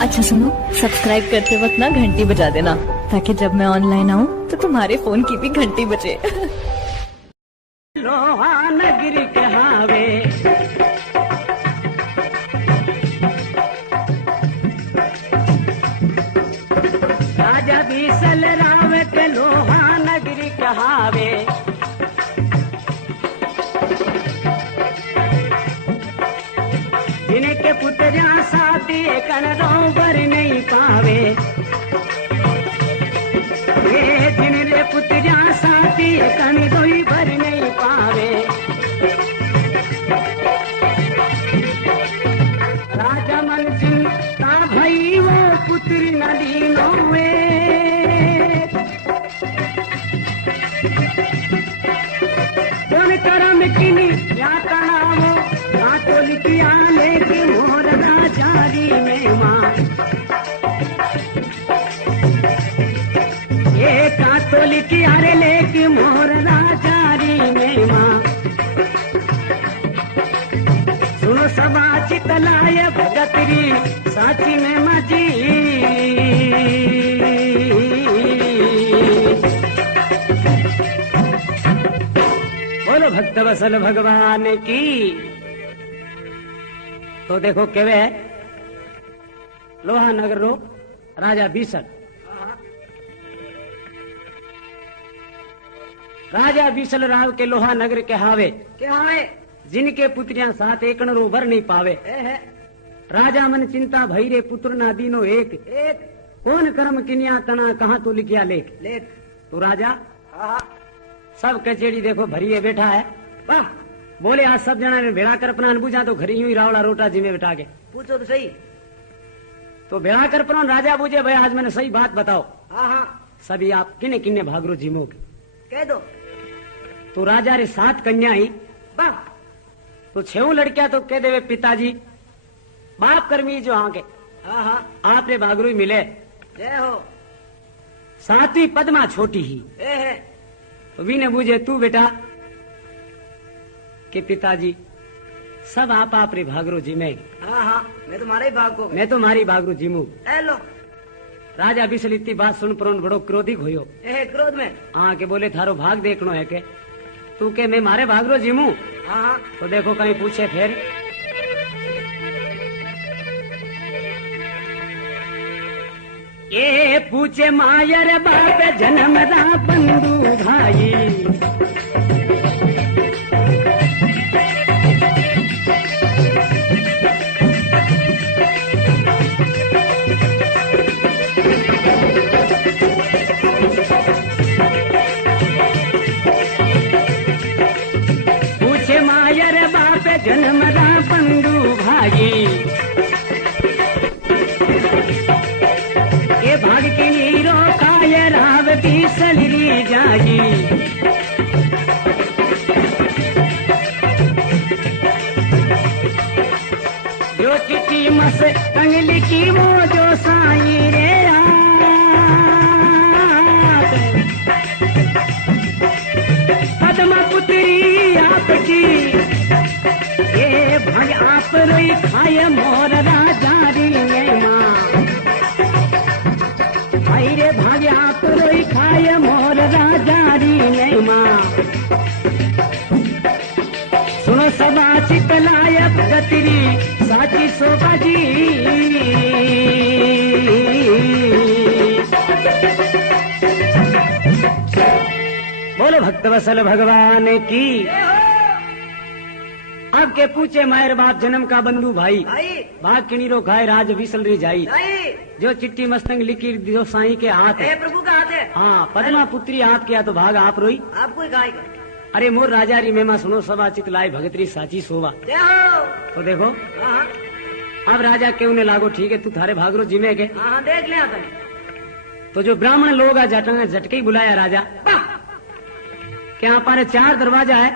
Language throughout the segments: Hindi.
अच्छा सुनो, सब्सक्राइब करते वक्त ना घंटी बजा देना, ताकि जब मैं ऑनलाइन आऊँ तो तुम्हारे फोन की भी घंटी बजे। लोहा नगरी के हावे राजा बीसल राव के लोहा नगरी के हावे जिनके पुत्रिया साथी कण रोबर नहीं पावे, ये जिनके पुत्रिया साथी कण रोई भर नहीं पावे। राजा मन चिंता भई वो पुत्री नदीनों में कौन करम किनी या तनावो तो लिखी आने की मोर राजारी में माँ, ये कातो लिखी आरे लेकी मोर राजारी में माँ। सुनो सभा चितलाय भगतरी साची में मजी, बोलो भक्त वसल भगवान की। तो देखो केवे है लोहा नगर रो राजा बीसल, राजा बीसल राव के लोहा नगर के हावे जिनके पुत्रियां साथ एकण रो भर नहीं पावे। राजा मन चिंता भई रे पुत्र ना दीनो एक एक कौन कर्म किनिया तना कहाँ तो लिखिया लेख लेख। तो राजा सब कचेड़ी देखो भरिए बैठा है, वाह बोले आज सब जना ने भेड़ा कर अपना बुझा तो घरी यूं ही रावड़ा रोटा जी में बैठा के पूछो तो सही। तो भेड़ा कर अपना राजा पूछे भाई आज मैंने सही बात बताओ। सभी आप किन्ने किन्ने भागरो जीमोगे कह दो। तो राजा रे 7 कन्या ही वाह, तो 6 लड़कियां तो कह देवे पिताजी बाप कर्मी जो आके आप रे भागरो ही मिले जय हो। 7वीं पद्मा छोटी ही तो वी ने बूझे तू बेटा कि पिताजी सब आप रे भागरो जिमेगी। मैं तुम्हारा ही भाग को मैं तुम्हारी भागरो जिमू। लो राजा बिसल इतनी बात सुन पर बड़ो क्रोधिक होयो क्रोध में के बोले थारो भाग देखनो है के तू के मैं मारे भागरो जिमू। तो देखो कहीं पूछे फिर ये पूछे मायर बाप जन्म दा बंधु भाई, पूछे मायर बाप जन्म दा बंधु भाई, ये भाग की नीरो काय राव बीसल री जागी। जो चिट्ठी मस कंगली की वो जो साई रे पद्मा पुत्री आपकी, ये भाग आप रोई खाए मोर राजारी में माँ, भाई रे भाग आप रोई खाए मोर राजारी में माँ। सुनो सभा चितलाय भगतरी साची शोभा जी, बोलो भक्त वसल भगवान की। आपके पूछे मायर बाप जन्म का बंधु भाई, भाग किनीरो खाए राज विसल री जाई, जो चिट्ठी मस्तंग लिखी जो साई के हाथ है प्रभु का हाथ है। पद्मा पुत्री आप किया तो भाग आप रोई आपको ही गाय। अरे मोर राजा री मेमा सुनो सभा चित लाई भगतरी साची सोवा। तो देखो अब राजा क्यों ने लागो ठीक है तू थारे भागरो जिमे के देख लिया। तो जो ब्राह्मण लोग जटा झटके ही बुलाया राजा क्या पारे 4 दरवाजा है,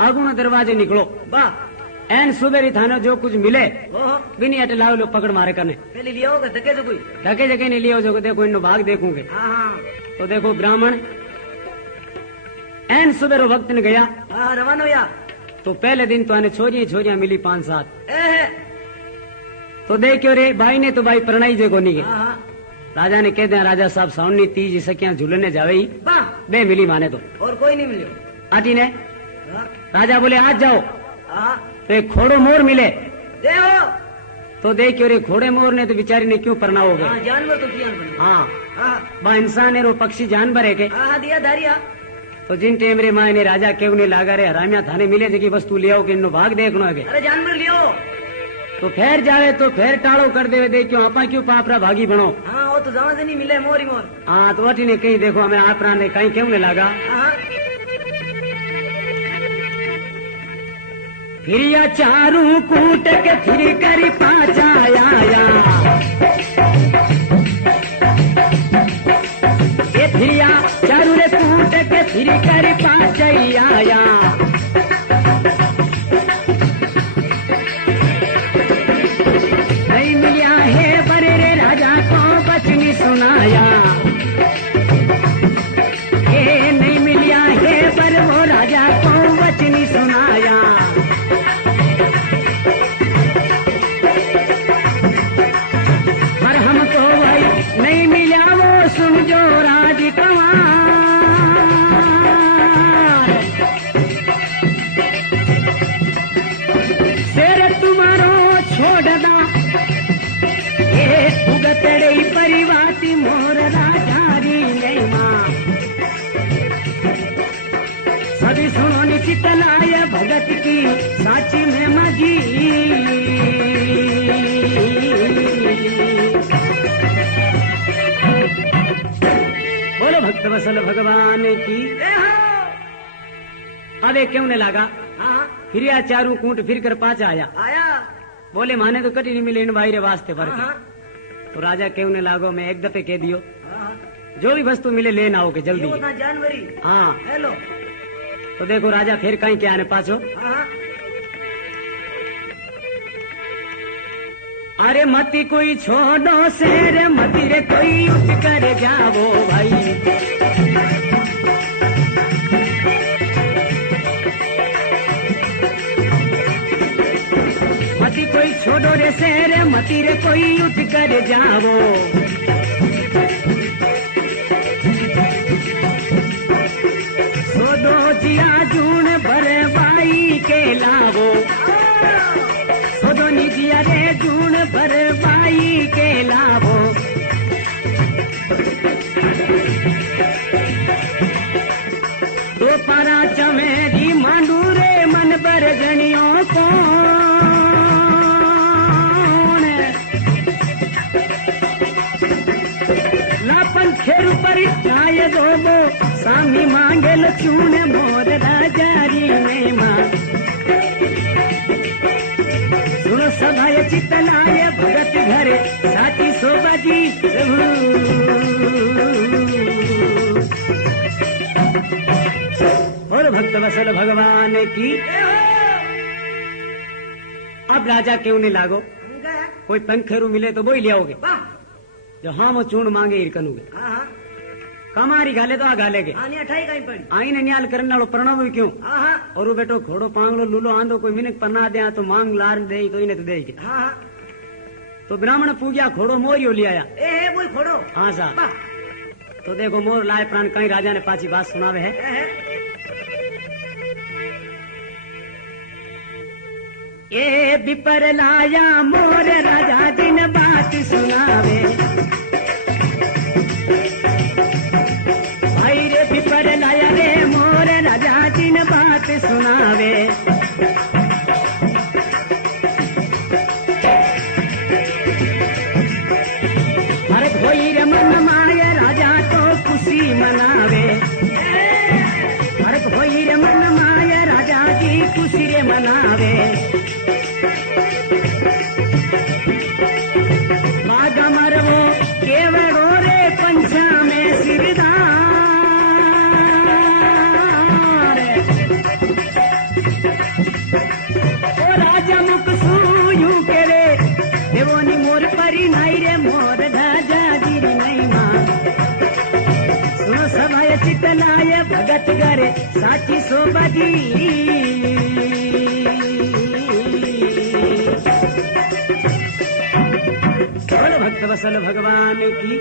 आगुना दरवाजे निकलो एन सुबेरी थाने जो कुछ मिले बिनी अट लाओ लो पकड़ मारे करने पहले लिया धके जो कोई धके जगह नहीं लिया जो देखो इन भाग देखोगे। तो देखो ब्राह्मण एन सुबह वक्त ने गया रवाना हुआ। तो पहले दिन तो आने छोरियां छोरियां मिली 5-7 तो देखियो रे भाई ने तो भाई प्रणाई जे कोनी के हाँ हाँ राजा ने कह दिया राजा साहब सावनी तीज सकिया झूलने जावे ही वाह, बे मिली माने तो और कोई नहीं मिलो। आटी ने हाँ राजा बोले आज जाओ हाँ तो एक घोड़ो मोर मिले देखो, तो देखियो रे घोड़े मोर ने तो बेचारी ने क्यों परनाव हो हाँ गए जानवर तो किया बने। हाँ हाँ बा इंसान है रो पक्षी जानवर है के हाँ दिया धारिया। तो जिन टेम रे माँ ने राजा केवने लागा रे हरामिया थाने मिले जगी वस्तु ले आओ कि इन्नो भाग देखनो है के। अरे जानवर लियो। तो फेर जावे तो फेर टाड़ो कर देवे देखियो आपा क्यों पापरा भागी बनो हाँ वो तो जमा से नहीं मिले मोर ही मोर। हाँ तो अटी ने कहीं देखो हमें आपरा ने कहीं केवने लागा हाँ फिर या चारू कूट के फिर करी पाँच आया ये फिर या चारू रे कूट के फिर करी पाँच आया नहीं मिलिया है बड़े रे राजा को बचनी सुनाया ये नहीं मिलिया है पर वो राजा को बचनी सुनाया पर हमको भाई नहीं मिला वो समझो राजकुमार शेर तुम्हारो छोड़ दा ये उगतड़े परिवाती मोर राजारी नहीं माँ सभी सुनो निश्चित लाय भगत की साची में मगी बोलो भक्त वसल भगवान की अबे क्यों ने लागा हाँ फिर या चारू कूट फिर कर पाचा आया आया। बोले माने तो कटी नहीं मिले इन भाई रे वास्ते भर हाँ के। तो राजा क्यों ने लागो मैं एक दफे कह दियो हाँ जो भी वस्तु मिले लेना आओ के जल्दी ये जानवरी। हाँ हेलो तो देखो राजा फिर कहीं क्या आने पाछो हाँ अरे मती कोई छोड़ो शेर मती रे कोई उठ कर जाओ भाई मती कोई छोड़ो रे शेर मती रे कोई उठ कर जाओ सोदो जिया जून भरे बाई के लावो सोदो निजिया रे जून भरे बाई के लावो तो पारा चमेली मांडू रे मन पर जनियों को लापन खेर पर चाय दोबो सामी मांगेल चून मोर राजारी में माँ सुनो सभाय चितलाय भगत घरे साथी सोबाजी और भक्त वसल भगवान की अब राजा क्यों नहीं लागो कोई पंखेरू मिले तो वो ही ले आओगे वाह जो हाँ वो चूर्ण मांगे इरकनूगे हाँ हाँ कमारी गाले तो आ गाले के आनी अठाई कहीं पड़ी। आईने न्याल करने वालों प्रणव भी क्यों हाँ हाँ और वो बेटो घोड़ो पांगलो लूलो आंदो कोई मिनक पन्ना दे तो मांग लार दे तो इन्हें तो दे हाँ हाँ तो ब्राह्मण पूजा घोड़ो मोरियो ले आया ए वही फोड़ो। हाँ साहब वाह तो देखो मोर लाए प्राण कहीं राजा ने पाची बात सुनावे है ये बिपर लाया मोर राजा दिन बात सुनावे भाई रे बिपर लाया रे मोर राजा दिन बात सुनावे हर कोई रे मन माय राजा तो खुशी मनावे हर कोई रे मन माय राजा की खुशी रे मनावे बागा मरवो केवड़ो रे पंचा में सिरदार ओ राजा मुख सूयू के रे देवोनी मोर परी नाई रे मोर राजा गिरी नहीं मां सुनो सभाय चितलाय भगत करे साची सोबाजी बोलो भक्त वसल भगवान की।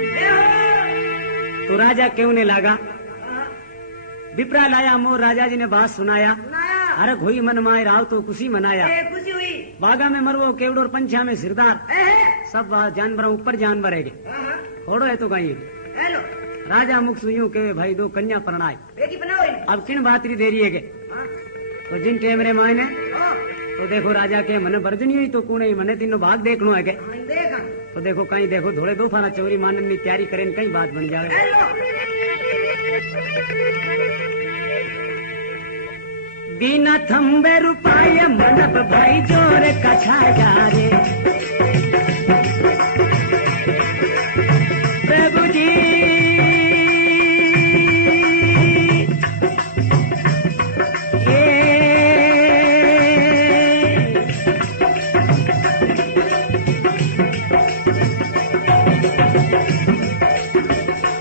तो राजा क्यों ने लागा, विप्रा लाया मोर, राजा जी ने बात सुनाया। हरक हुई मन माए राव तो खुशी मनाया। खुशी हुई। बागा में मरवो केवड़ो और पंछा में सिरदार, सब जानवर ऊपर जानवर है थोड़ो है तो कहीं। हेलो राजा मुख सुइयों के भाई दो कन्या परणाए। बेटी बनाओ। अब किन बातरी देरी है के तो जिन टेम रे मायने तो देखो राजा के मन बर्जनी हुई तो कौन मने तीनों भाग देखनो है के। देखा तो देखो कहीं देखो थोड़े दो फाना चोरी मानन की तैयारी करें कहीं बात बन जाए। बिना थम्बे रुपये मनप भाई जोर कछा जा रे प्रभु जी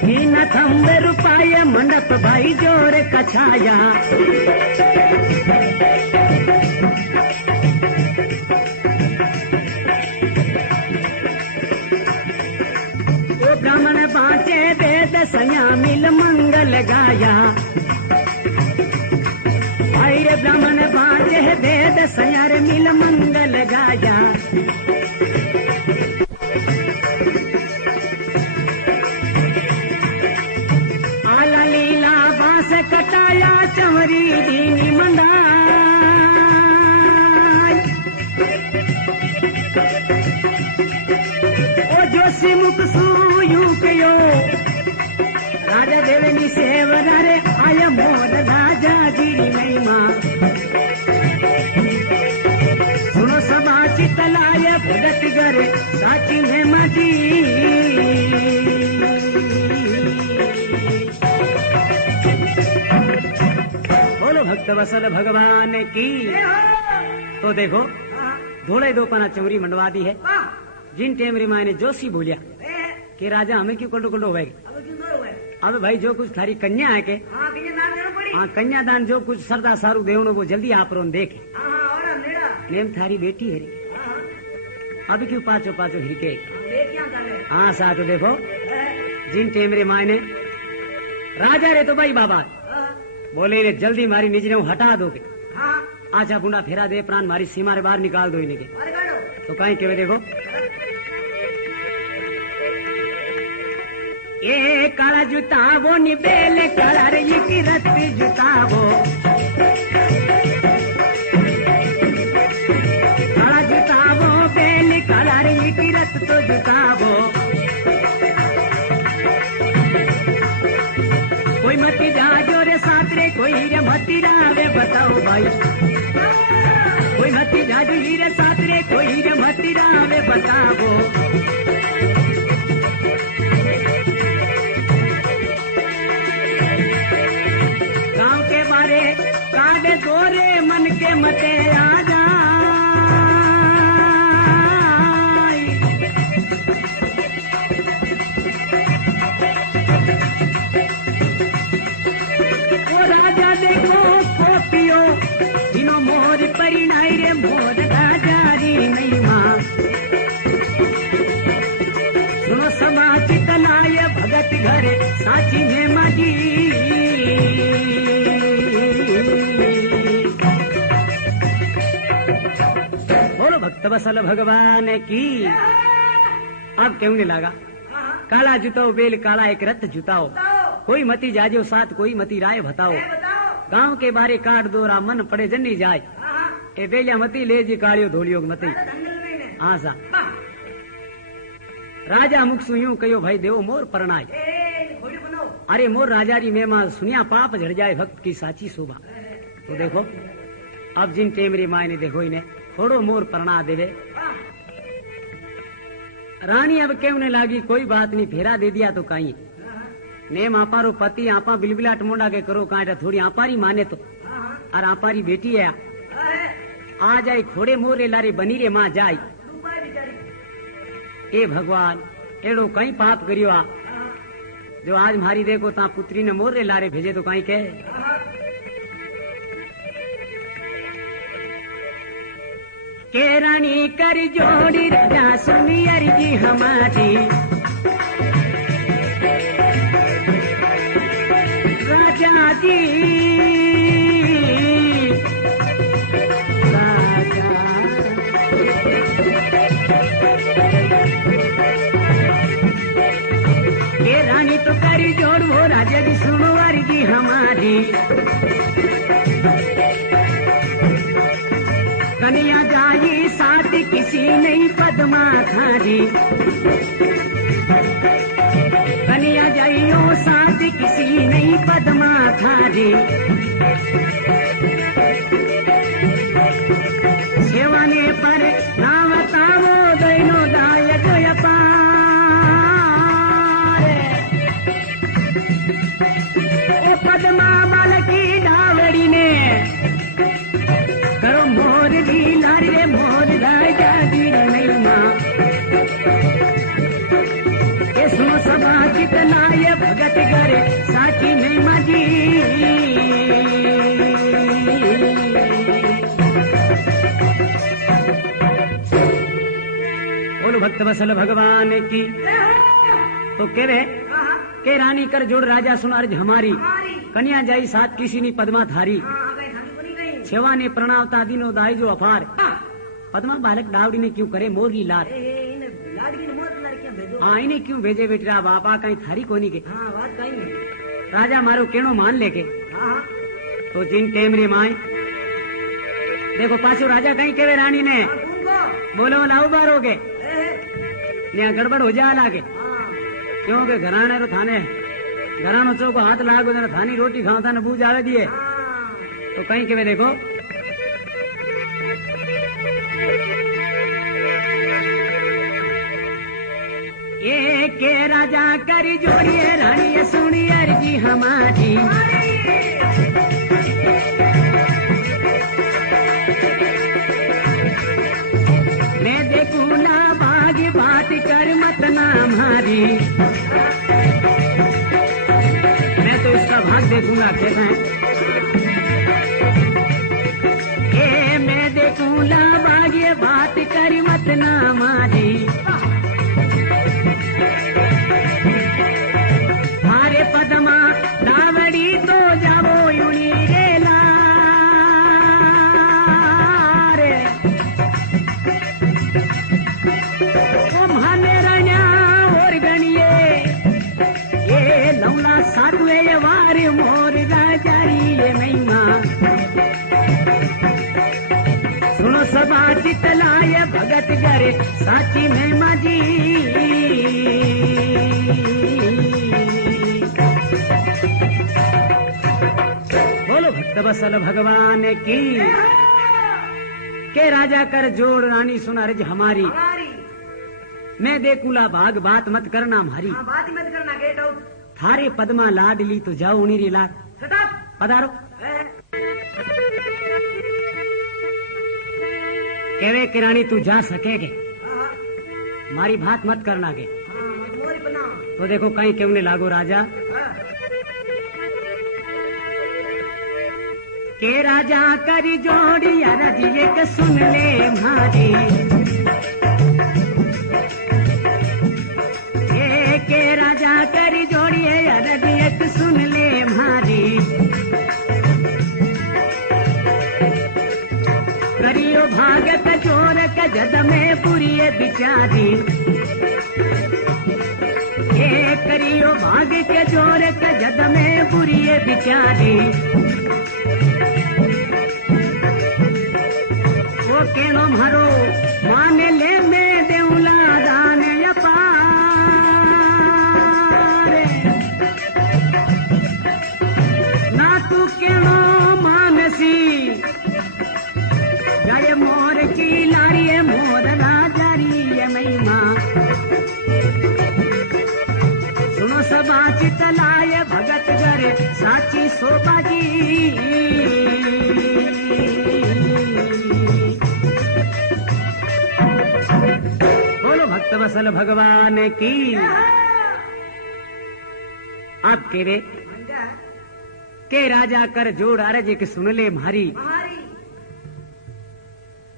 बिना थम्बे रुपये मंडप भाई जोर कछाया। ब्राह्मण बाँचे वेद सया मिल मंगल गाया। भाई रे ब्राह्मण बाँचे वेद सया रे मिल मंगल गाया। आला लीला बांस कटाया चमरी दीनी मंडा। जोशी मुख सुयू कयो राजा देवनी सेवरा रे आय मोर राजा जी महिमा। सुनो सभा चितलाय भगत करे साची महिमा जी। बोलो भक्त वसल भगवान की। तो देखो धोले दो पना चमरी मंडवा दी है। जिन टेम री माँ ने जोशी बोलिया कि राजा हमें क्यों कुल्डो कुल्डो होएगी। अब भाई जो कुछ थारी कन्या है के हाँ कन्यादान जो कुछ सरदा सारू देवनो वो जल्दी आप रोन देखे। नेम थारी बेटी है अब क्यों पाचो पाचो हिरके। हाँ साथ देखो जिन टेम री माँ ने राजा रे तो भाई बाबा बोले ने जल्दी मारी निजने हटा दोगे। आजा बुंडा फेरा दे प्राण मारी सीमा रे बाहर निकाल दो इन्हें के। तो कहीं के देखो ये काला जूता वो निबेल काला रे ये की रत जूता वो काला जूता वो बेल काला रे ये की रत तो जूता वो। कोई मती जाजो रे साथ रे कोई रे मती रावे बताओ भाई। कोई मती जाजो ही रे साथ रे कोई रे मती रावे बताओ। गोरे मन के मते आ जाए। वो राजा देखो कोपियो दिनो मोर परिणाई रे मोर राजा री नहीं माँ। सुनो समाज तनाय भगत घरे साची में माजी। भक्त वसल भगवान की। अब क्यों नहीं लगा काला जुताओ बेल काला एक रथ जुताओ। कोई मती जाजो साथ कोई मती राय बताओ। गांव के बारे काट दोरा मन पड़े जन्नी जाए। ए बेलिया मती ले जी कालियो धोलियो मती। हाँ सा राजा मुख सुयूं कयो भाई देवो मोर परणाय। अरे मोर राजा री मेमा सुनिया पाप झड़ जाए भक्त की साची शोभा। तो देखो अब जिन टेमरी माय ने देखो इन्हें थोड़ो मोर परणा देवे। रानी अब क्यों ने लागी कोई बात नहीं फेरा दे दिया तो कहीं नेम आपारो पति आपा बिलबिलाट मोड़ा के करो कांटा थोड़ी आपारी माने तो और आपारी बेटी है आ जाए खोड़े मोरे लारे बनी रे माँ जाए। ए भगवान एड़ो कहीं पाप करियो आ जो आज मारी देखो ता पुत्री ने मोरे लारे भेजे तो कहीं के। के रानी कर जोड़ी राजा सुनी अर्जी हमारी राजा जी ये रानी तो करी जोड़ वो राजा की सुनो अर्जी हमारी कन्या जाई साथ किसी नहीं पद्मा थारी कन्या जाइयो साथ किसी नहीं पद्मा थारी सेवाने पर नाम तावो दैनो दायक पद्मा माल की डावड़ी ने करो मोर लीला रे मोर राजा दी महिमा ये सुनो सभा कितना ये भगत करे साची महिमा जी बोलो भक्त वसल भगवान की तो कह रहे के रानी कर जोड़ राजा सुनार हमारी कन्या जाई साथ किसी ने पद्मा थारी सेवा ने प्रणावता दिनो दाई जो अपार पद्मा बालक डावड़ी ने क्यों करे मोर की लात हाँ इन्हें क्यों भेजे बेटा बापा कहीं थारी कोनी के राजा मारो केनो मान लेके तो जिन टेमरी माए देखो पाछो राजा कहीं केवे रानी ने बोलो लाओ बारोगे यहाँ गड़बड़ हो जा लागे क्योंकि घराने तो थाने घरानो चौको हाथ लागो थानी रोटी खाओ था बूझ आवे दिए तो कहीं के वे देखो ये के राजा करी जोड़िए रानी सुनी अर्जी हमारी मैं देखू ना बाग बात कर मत ना हमारी मैं तो इसका भाग देखूंगा कैसा है मैं देखूंगा बागे बात करी मत ना मारी मारे पद्मा दावड़ी तो जावो यूनी रेला रे हमें रण्या और गणिए ये लौला साधुए वार मोर राजारी ये महिमा सभा चितलाय भगत करे साची महिमा जी बोलो भक्त वसल भगवान की के राजा कर जोड़ रानी सुना रज हमारी मैं देखूला भाग बात मत करना हमारी बात मत करना गेट आउट थारे पद्मा लाड ली तो जाओ उन्हीं लाड पधारो केवे किरानी तू जा सकेगे मारी बात मत करना के तो देखो कहीं क्यों नहीं लागो राजा के राजा करी जोड़ी राजी एक सुन ले मारी के राजा करी जोड़ी राजी एक सुन ले मारी करियो भागत चोर का जद में पूरी बिचारी ये करियो भाग के चोर का जद में पूरी बिचारी वो केनो मारो मान ले में देउला दान ना तू केनो मानसी जय मोर की लारी मोर राजारी महिमा सुनो सभा चितलाय भगत करे साची शोभा जी बोलो भक्त वसल भगवान की आप कह रहे के राजा कर जोड़ अरज के सुन ले मारी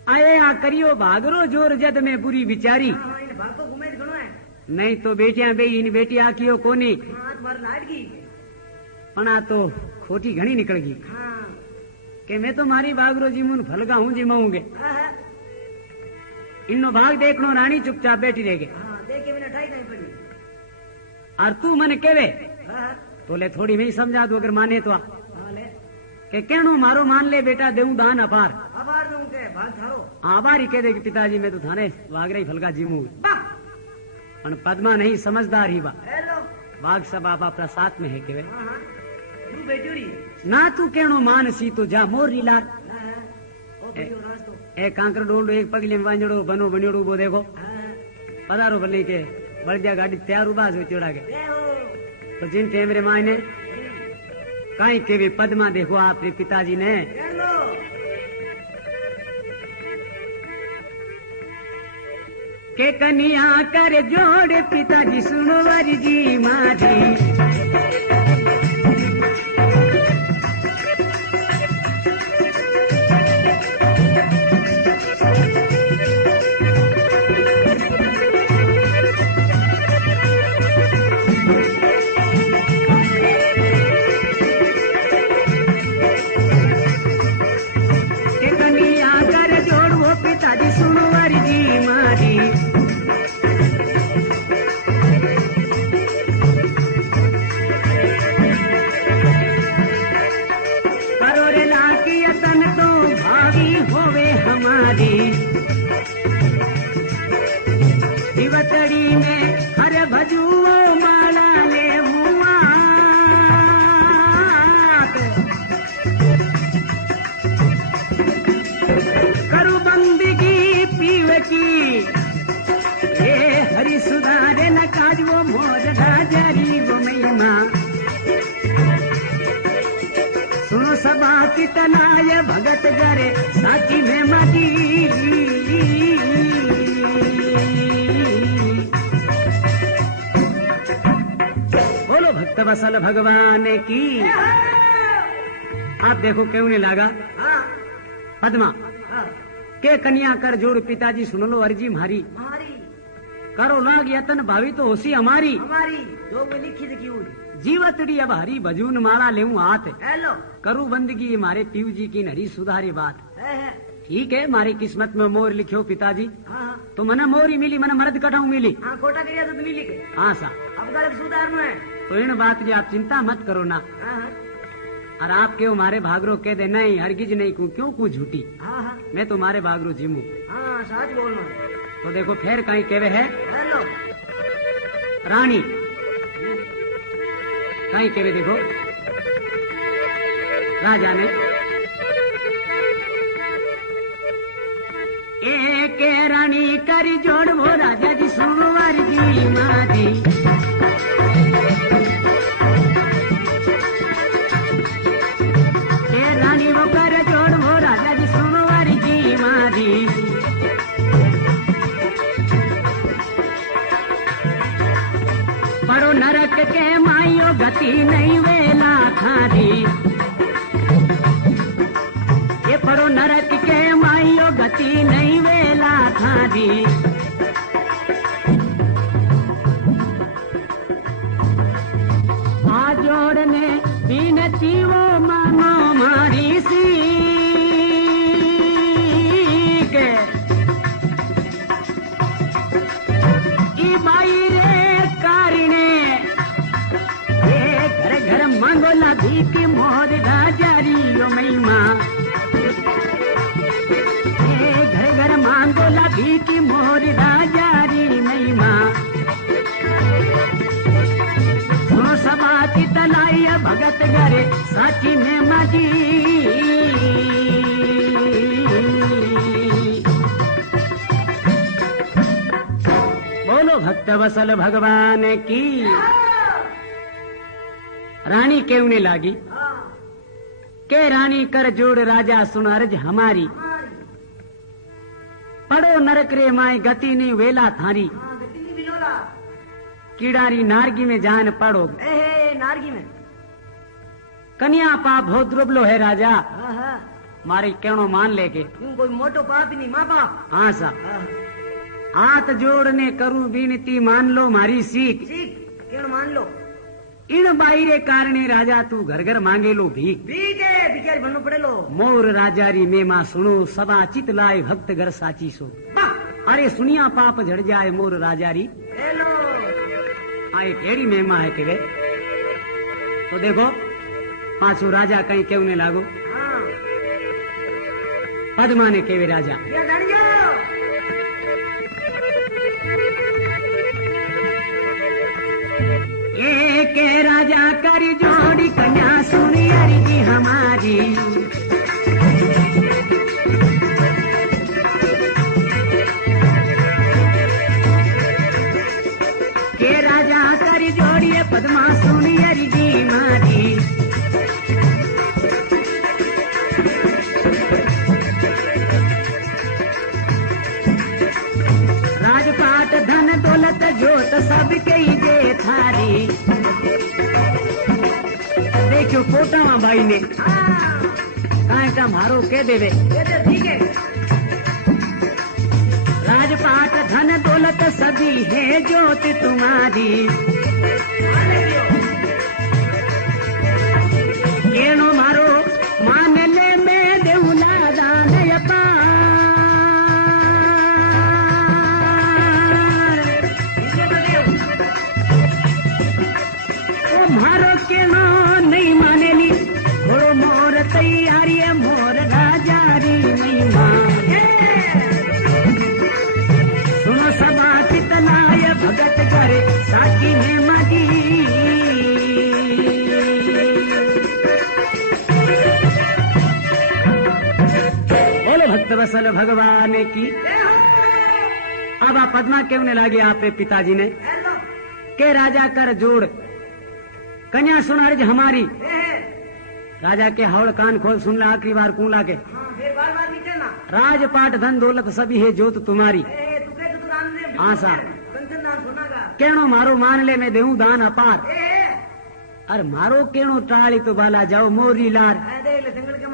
आए आ करियो भागरो जोर जद में बुरी विचारी हाँ इन भाग को घुमे घणो है नहीं तो बेटिया बे इन बेटी आखियो कोनी हाँ तुम्हारी लाडकी पण आ तो खोटी घणी निकल गई हाँ कि मैं तो मारी भागरो जीमून फलगा हूं जिमाऊंगे हाँ इनो भाग देखनो रानी चुपचाप बैठी रह गई हाँ देखे मैंने ठाई नहीं पड़ी और तू मन केवे हाँ तो ले थोड़ी मैं समझा दू अगर माने तो हाँ ले के कहनो मारो मान ले बेटा देऊ दान अपार आभार दूं के भाग थारो आभार ही कह दे कि पिताजी मैं तो थाने भाग रही फलका जीमू वाह पण पद्मा नहीं समझदार ही बा हेलो भाग सब आप अपना साथ में है केवे हाँ हाँ तू बेटी ना तू कहनो मान सी तो जा मोर लीलार हाँ हाँ ओ बढ़ियो रास्तो एक कांकर डोंडो एक पगले में वांजड़ो बनो बनियोड़ो वो देखो हाँ पधारो भले के बढ़िया गाड़ी तैयार उबा जो चढ़ा के ले हो तो जिन टाइम रे मायने काई के भी पद्मा देखो आपके पिताजी ने हेलो के कनिया कर जोड़ पिताजी सुनो वर जी मारी के कनिया कर जोड़ वो पिताजी सुनो वर जी मारी करोरे लाकी यतन तो भावी होवे हमारी दिवतड़ी में हर भजुओ माला ले हुआ करू बंदगी पीव की ये हरि सुधारे न काज वो मोज जारी वो महिमा सुनो सभा की तनाय भगत करे साची में मदी बोलो भक्त वसल भगवान की आप देखो क्यों नहीं लगा हाँ पद्मा हाँ के कन्या कर जोड़ पिताजी सुन लो अर्जी मारी हमारी करो लाग यतन भावी तो होसी हमारी हमारी जो में लिखी लिखी हुई जीवतड़ी अब हरी भजून माला लेऊं हाथ हेलो करूं बंदगी हमारे पीयू जी की नरी सुधारी बात है ठीक है मारी किस्मत में मोर लिखियो पिताजी हाँ हाँ तो मने मोर ही मिली मने मर्द कटाऊ मिली हाँ कोटा करिया तो नहीं लिखे हाँ सा अब गलत सुधार में है तो इन बात की आप चिंता मत करो ना हाँ हाँ और आप क्यों हमारे भागरो कह दे नहीं हरगिज नहीं क्यों क्यों झूठी हाँ हाँ मैं तुम्हारे भागरो जिमू हाँ सच बोलना तो देखो फिर कहीं केवे है हेलो रानी कहीं केवे देखो राजा ने एक रानी करी जोड़ वो राजा जी सुनवर जी मारी ए रानी वो कर जोड़ वो राजा जी सुनवर जी मारी पड़ो नरक के माइयो गति नहीं वेला थारी ये पड़ो नरक के माइयो गति नहीं वेला थारी आ जोड़ने बीनती वो मानो मारी सी के ई बाई रे कारिणे ये घर घर मांगोला भीख मोर जारी यो महिमा ये घर घर मांगोला भीख मोर जारी महिमा सुनो सभा की तनाई भगत करे साची में मजी बोलो भक्त वसल भगवान की रानी क्यों नहीं लागी हाँ के रानी कर जोड़ राजा सुन अर्ज हमारी हमारी पड़ो नरक रे माए गति नहीं वेला थारी हाँ गति नहीं बिलोला कीड़ारी नारगी में जान पड़ो ए नारगी में कन्या पाप हो द्रुबलो है राजा हाँ हाँ मारी कहनो मान ले के यूं कोई मोटो पाप नहीं माँ बाप हाँ सा हाथ जोड़ने करूं विनती मान लो मारी सीख ठीक केण मान लो इन बाईरे कारणे राजा तू घर घर मांगे लो भीख ठीक है बिचारी बनना पड़े लो मोर राजारी में माँ सुनो सदा चित लाए भक्त घर साची सो वाह अरे सुनिया पाप झड़ जाए मोर राजारी हेलो हाँ ये टेढ़ी महिमा है के वे तो देखो पांचू राजा कहीं क्यों ने लागू हाँ पद्मा ने केवे राजा क्या जान जाओ एक राजा कर जोड़ी कन्या सुनी अरी जी हमारी के राजा कर जोड़ी पद्मा सुनी अरी जी मारी राजपाट धन दौलत जोत सबके ही दे थारी देखो पोटा भाई ने हाँ काहे का मारो के देवे ये तो ठीक है राजपाट धन दौलत सभी है जोत तुम्हारी मान लियो केनो मारो मान ले मैं देऊला दान अपार इसलिए तो देव ओ मारो केनो नहीं मानेली थोड़ो मोर तैयारी है मोर राजारी नहीं मान सुनो सभा कितना ये भगत करे साकी में मदी बोले भक्त वसल भगवान की अब आप पद्मा क्यों ने लागी आप पे पिताजी ने हेलो के राजा कर जोड़ कन्या सुनारी हमारी ये है राजा के हौल कान खोल सुन ला आखिरी बार कूला के हाँ फिर बार बार नीचे ना राजपाट धन दौलत सभी है जोत तुम्हारी ए तू कह तू रामदेव हाँ सा कंचन नाम सुनागा केणो मारो मान ले मैं देऊं दान अपार ए अरे मारो केणो टाली तो बाला जाओ मोरी लार देख ले जंगल के